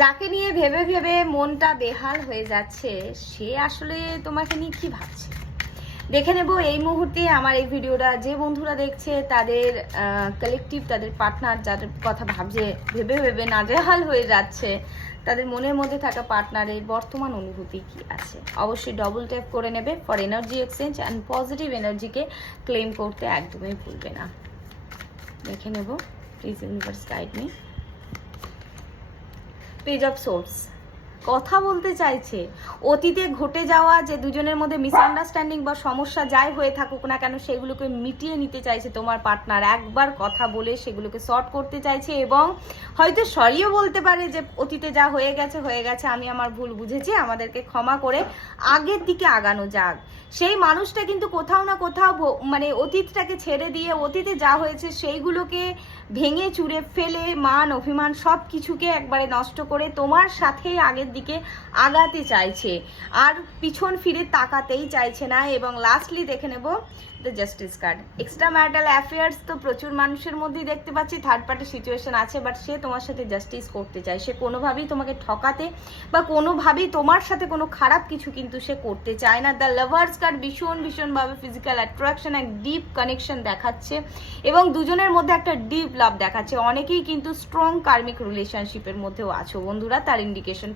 যাকে নিয়ে ভেবে ভেবে মনটা বেহাল হয়ে যাচ্ছে সে আসলে তোমাকে নিয়ে কি ভাবছে দেখে নেব এই মুহূর্তে আমার এই ভিডিওটা। যে বন্ধুরা দেখছে তাদের কালেকটিভ, তাদের পার্টনার যাদের কথা ভাবছে, ভেবে ভেবে নাজেহাল হয়ে যাচ্ছে, তাদের মনের মধ্যে থাকা পার্টনারের বর্তমান অনুভূতি কি আছে, অবশ্যই ডবল ট্যাপ করে নেবে for energy exchange and positive এনার্জিকে ক্লেম করতে একদমই ভুলবে না। দেখে নেব, please universe guide me. Page of source কথা বলতে চাইছে অতীতে ঘটে যাওয়া যে দুজনের মধ্যে মিসআন্ডারস্ট্যান্ডিং বা সমস্যা যাই হয়ে থাকুক না কেন সেগুলোকে মিটিয়ে নিতে চাইছে তোমার পার্টনার। একবার কথা বলে সেগুলোকে সর্ট করতে চাইছে এবং হয়তো সরিও বলতে পারে যে অতীতে যা হয়ে গেছে হয়ে গেছে, আমি আমার ভুল বুঝেছি, আমাদেরকে ক্ষমা করে আগের দিকে আগানো যাক। সেই মানুষটা কিন্তু কোথাও না কোথাও মানে অতীতটাকে ছেড়ে দিয়ে অতীতে যা হয়েছে সেইগুলোকে ভেঙে চুরে ফেলে মান অভিমান সব কিছুকে একবারে নষ্ট করে তোমার সাথেই আগের দিকে আগাতে চাইছে, আর পিছন ফিরে তাকাতেই চাইছে না। এবং লাস্টলি দেখে নেব the justice card. Extra marital affairs তো প্রচুর মানুষের মধ্যেই দেখতে পাচ্ছি, থার্ড পার্টি সিচুয়েশন আছে, বাট সে তোমার সাথে জাস্টিস করতে চায়। সে কোনোভাবেই তোমাকে ঠকাতে বা কোনোভাবেই তোমার সাথে কোনো খারাপ কিছু কিন্তু সে করতে চায় না। দ্য লাভার্স কার্ড ভীষণ ভীষণভাবে ফিজিক্যাল অ্যাট্রাকশন, এক ডিপ কানেকশন দেখাচ্ছে এবং দুজনের মধ্যে একটা ডিপ লাভ দেখাচ্ছে। অনেকেই কিন্তু স্ট্রং কার্মিক রিলেশনশিপের মধ্যেও আছো বন্ধুরা, তার ইন্ডিকেশন